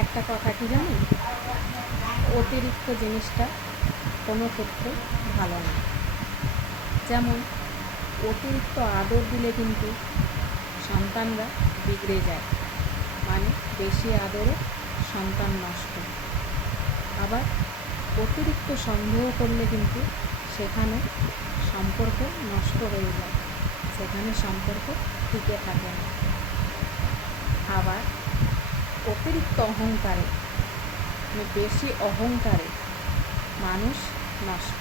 একটা কথা কি জানেন, অতিরিক্ত জিনিসটা কোনো ক্ষেত্রে ভালো না। যেমন অতিরিক্ত আদর দিলে কিন্তু সন্তানরা বিগড়ে যায়, মানে বেশি আদরে সন্তান নষ্ট। আবার অতিরিক্ত সন্দেহ করলে কিন্তু সেখানে সম্পর্ক নষ্ট হয়ে যায়, সেখানে সম্পর্ক টিকে থাকে না। আবার অতিরিক্ত অহংকারে, মানে বেশি অহংকারে মানুষ নষ্ট।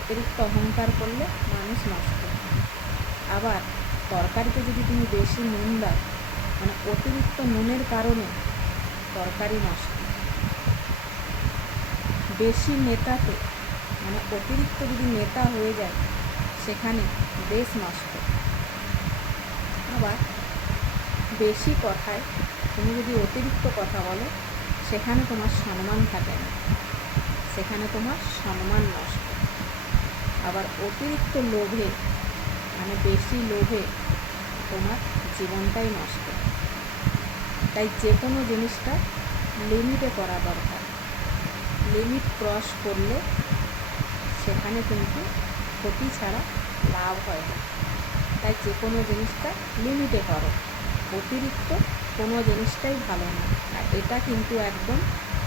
অতিরিক্ত অহংকার করলে মানুষ নষ্ট। আবার তরকারিতে যদি তুমি বেশি নুন দাও, মানে অতিরিক্ত নুনের কারণে তরকারি নষ্ট। বেশি নেতাতে, মানে অতিরিক্ত যদি নেতা হয়ে যায় সেখানে দেশ নষ্ট। আবার বেশি কথায় তুমি যদি অতিরিক্ত কথা বলো, সেখানে তোমার সম্মান থাকে না, সেখানে তোমার সম্মান নষ্ট। আবার অতিরিক্ত লোভে, মানে বেশি লোভে তোমার জীবনটাই নষ্ট। তাই যে কোনো জিনিসটা লিমিটে করা দরকার। লিমিট ক্রস করলে সেখানে কিন্তু ক্ষতি ছাড়া লাভ হয় না। তাই যে কোনো জিনিসটা লিমিটে করো, অতিরিক্ত কোনো জিনিসটাই ভালো না। আর এটা কিন্তু একদম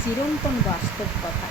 চিরন্তন বাস্তব কথা।